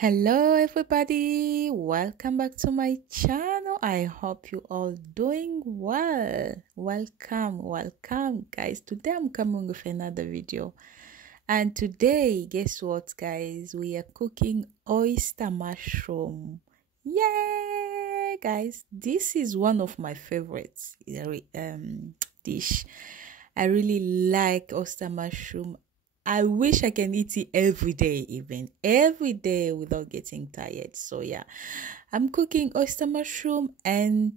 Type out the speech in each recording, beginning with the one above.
Hello everybody, welcome back to my channel. I hope you all doing well. Welcome guys. Today I'm coming with another video, and today guess what guys, we are cooking oyster mushroom. Yay guys, this is one of my favorites dish. I really like oyster mushroom. I wish I can eat it every day, even every day without getting tired. So yeah, I'm cooking oyster mushroom and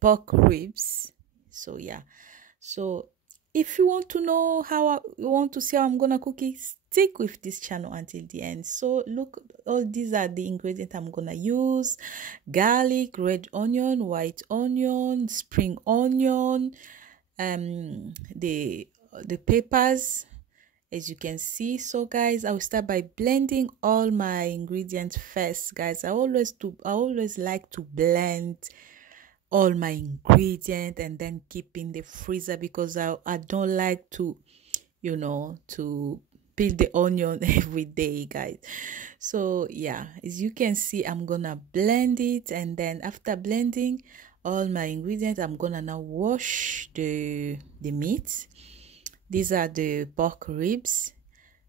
pork ribs. So yeah, so if you want to know you want to see how I'm gonna cook it, stick with this channel until the end. So look, all these are the ingredients I'm gonna use: garlic, red onion, white onion, spring onion, the peppers, as you can see. So guys, I will start by blending all my ingredients first. Guys, I always like to blend all my ingredients and then keep in the freezer, because I don't like to to peel the onion every day guys. So yeah, as you can see, I'm gonna blend it, and then after blending all my ingredients, I'm gonna now wash the meat. These are the pork ribs.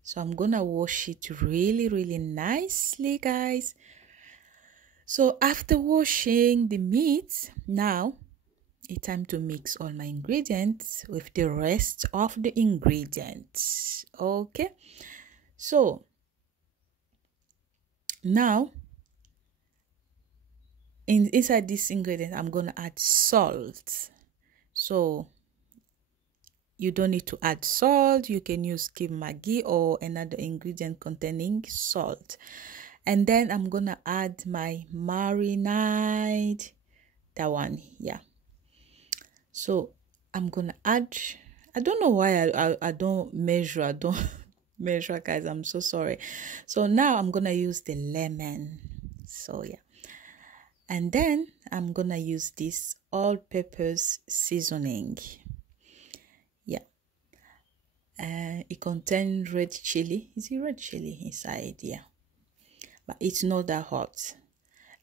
So I'm gonna wash it really nicely guys. So after washing the meat, now it's time to mix all my ingredients with the rest of the ingredients. Okay, so now inside this ingredient I'm gonna add salt. So you don't need to add salt. You can use Maggi or another ingredient containing salt. And then I'm gonna add my marinade, that one, yeah. So I'm gonna add, I don't know why I don't measure, measure guys, I'm so sorry. So now I'm gonna use the lemon. So yeah, and then I'm gonna use this all peppers seasoning. It contains red chili. Is it red chili inside? Yeah, but it's not that hot.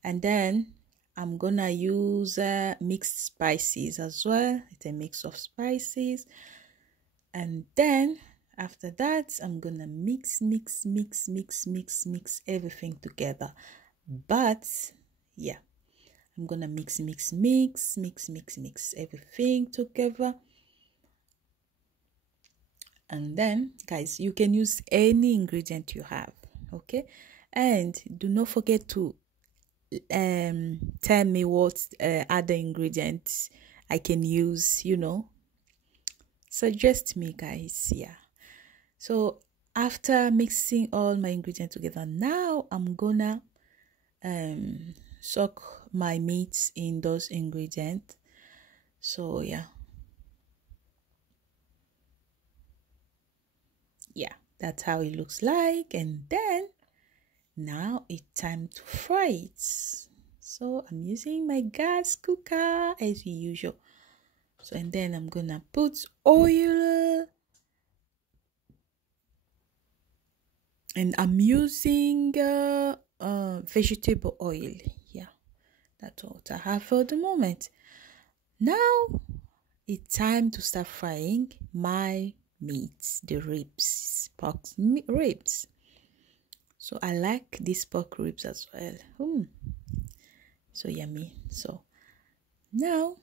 And then I'm gonna use mixed spices as well. It's a mix of spices. And then after that, I'm gonna mix everything together. But yeah, I'm gonna mix everything together. And then guys, you can use any ingredient you have, okay? And do not forget to tell me what other ingredients I can use, suggest me guys. Yeah, so after mixing all my ingredients together, now I'm gonna soak my meats in those ingredients. So yeah, that's how it looks like. And then now it's time to fry it. So I'm using my gas cooker as usual. So and then I'm gonna put oil, and I'm using vegetable oil. Yeah, that's what I have for the moment. Now it's time to start frying my meat, the ribs, pork ribs. So I like these pork ribs as well. So yummy. So now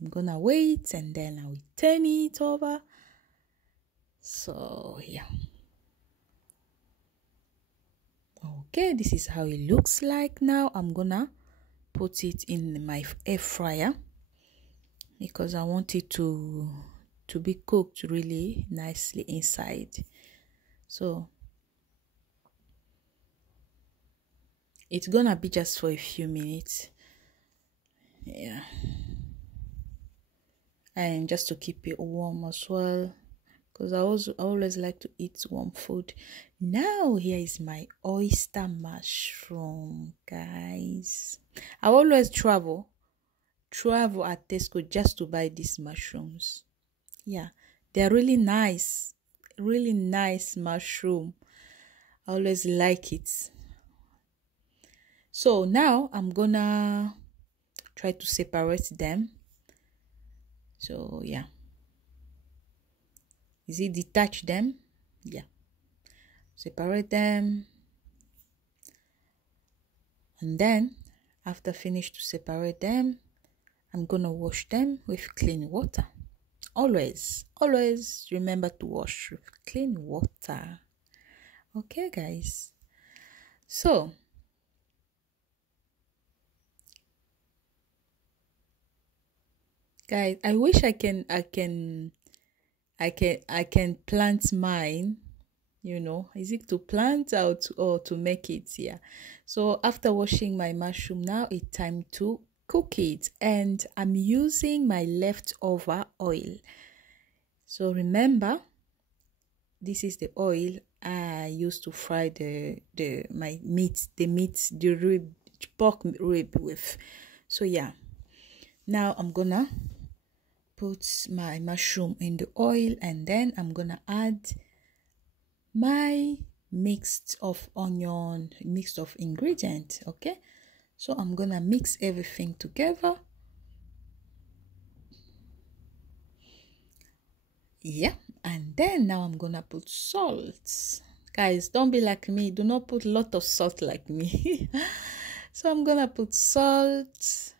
I'm gonna wait, and then I will turn it over. So yeah, okay, this is how it looks like. Now I'm gonna put it in my air fryer, because I want it to be cooked really nicely inside. So it's gonna be just for a few minutes, yeah, and just to keep it warm as well, because I always like to eat warm food. Now here is my oyster mushroom guys. I always travel at Tesco just to buy these mushrooms. Yeah, they're really nice mushroom. I always like it. So now I'm gonna try to separate them. So yeah. Is it detach them? Yeah. Separate them. And then after finish to separate them, I'm gonna wash them with clean water. Always remember to wash with clean water. Okay, guys. So guys, I wish I can plant mine. You know, is it to plant or to make it? Yeah. So after washing my mushroom, now it's time to cook it, and I'm using my leftover oil. So remember, this is the oil I used to fry the rib, pork rib with. So yeah, now I'm gonna put my mushroom in the oil, and then I'm gonna add my mixed of ingredient. Okay, so I'm gonna mix everything together. Yeah, and then now I'm gonna put salt. Guys, don't be like me, do not put a lot of salt like me. So I'm gonna put salt.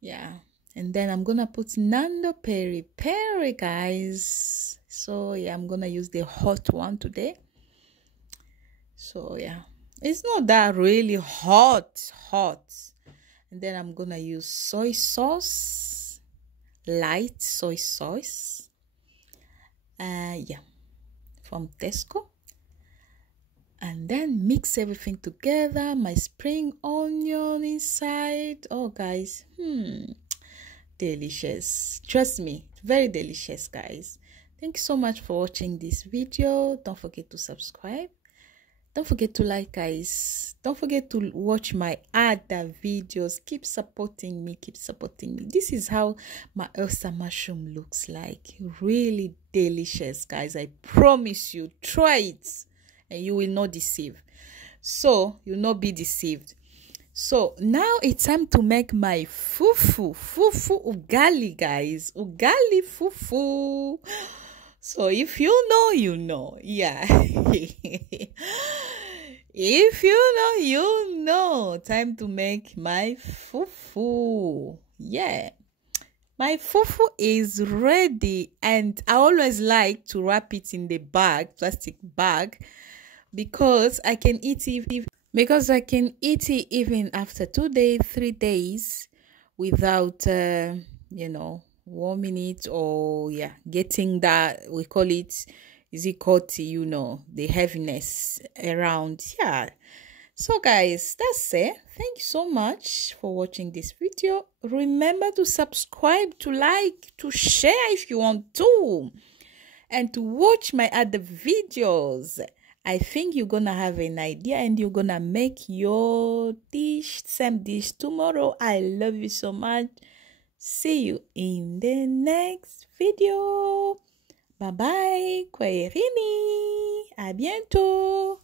Yeah, and then I'm gonna put Nando peri peri, guys. So yeah, I'm gonna use the hot one today. So yeah, it's not that really hot. And then I'm gonna use soy sauce, light soy sauce. Yeah, from Tesco. And then mix everything together. My spring onion inside. Oh guys, delicious. Trust me, very delicious, guys. Thank you so much for watching this video. Don't forget to subscribe. Don't forget to like, guys. Don't forget to watch my other videos. Keep supporting me. This is how my oyster mushroom looks like. Really delicious, guys. I promise you. Try it and you will not deceive. So you'll not be deceived. So now it's time to make my fufu ugali, guys. Ugali fufu. So if you know, you know. Yeah. If you know, you know. Time to make my fufu. Yeah. My fufu is ready, and I always like to wrap it in the bag, plastic bag, because I can eat it even after 2 days, 3 days without warming it, or yeah, getting that, we call it, is it called, the heaviness around. Yeah. So guys, that's it. Thank you so much for watching this video. Remember to subscribe, to like, to share if you want to, and to watch my other videos. I think you're gonna have an idea and you're gonna make your same dish tomorrow. I love you so much. See you in the next video. Bye bye. Kwaherini. À bientôt.